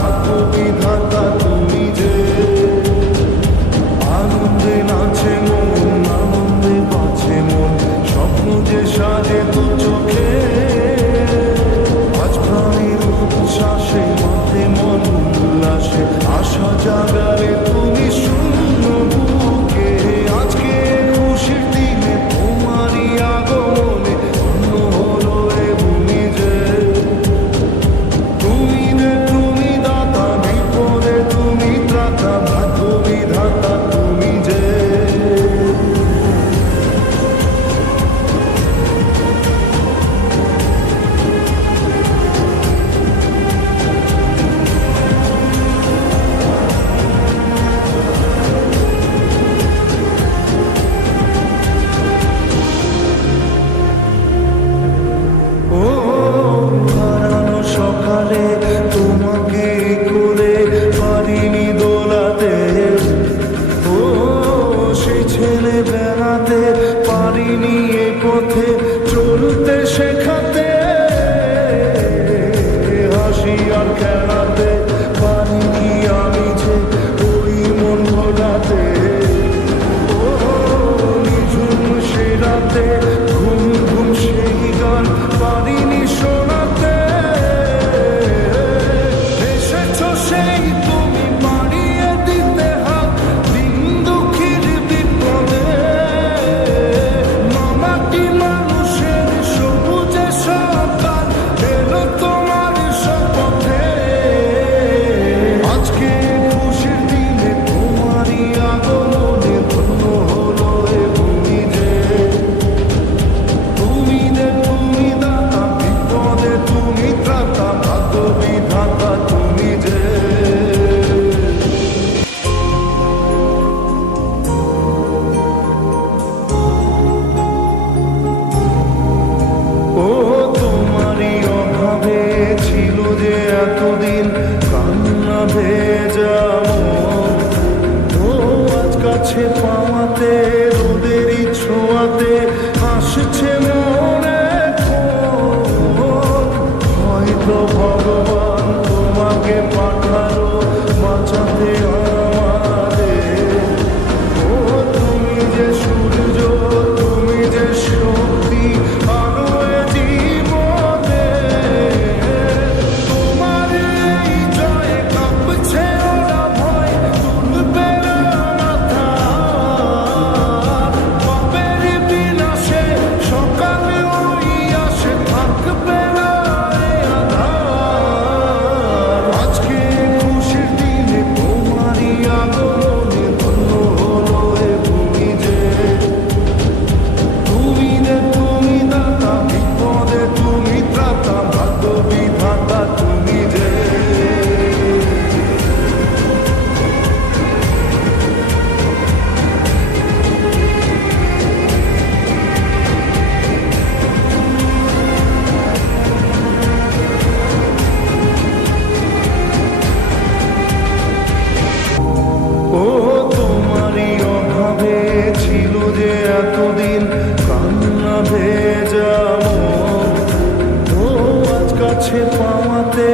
ভাগ্য বিধাতা তুমি যে। আনন্দে নাচে মন, আনন্দে বাঁচে মন, স্বপ্ন যে সাজে দু চোখে। আজ প্রাণের উচ্ছ্বাসে মাঠে মন উল্লাসে, আশা জাগালে তুমি শূন্য বুকে। আজকে খুশির দিনে তোমারই আগমনে ধন্য হলো এ ভূমি যে। তুমি দাতা, বিপদে তুমি ত্রাতা, ভাগ্য বিধাতা তুমি যে। সকালে তোমাকে করে পারিনি দোলাতে, ও সেই ছেলে বেড়াতে পারিনি এ পথে চলতে শেখাতে। হাসি আর খেলাতে পারিনি আমি যে ওই মন ভোলাতে। ও নিঝুম সে রাতে ঘুম ঘুম সেই গান পারিনি শোনাতে। সেই তুমি বাড়িয়ে দিতে হাত দিন দুঃখীর বিপদে। মামাটি মানুষের সবুজে সকাল এলো তোমার শপথে। আজকে খুশির দিনে তোমারই আগমনে ধন্য হলো এ ভূমি যে। তুমি দাতা, বিপদে তুমি ত্রাতা, ভাগ্য বিধাতা তুমি যে। ও তোমারই অভাবে ছিল যে এতদিন কান্না ভেজা মন। ও আজ কাছে পাওয়াতে রোদেরই ছোঁয়াতে আসছে মনে হয়তো ভগবান তোমাকে পাঠালো বাঁচাতে আমাদের। ও তুমি যে সূর্য, তুমি যে শক্তি, আলোয় জীবনে। তোমার এই জয়ে কাঁপছে ওরা ভয়, তুলবে না মাথা। পাপের বিনাশে সকালে ওই আসে, থাকবে না এ আঁধার। আজকে খুশির দিনে তোমারই আগমনে ধন্য হলো এ ভূমি যে। তুমি দাতা, বিপদে তুমি ত্রাতা, ভাগ্য বিধাতা তুমি যে। ও তোমারই অভাবে ছিল যে এতদিন কান্না ভেজা মন। ও আজ কাছে পাওয়াতে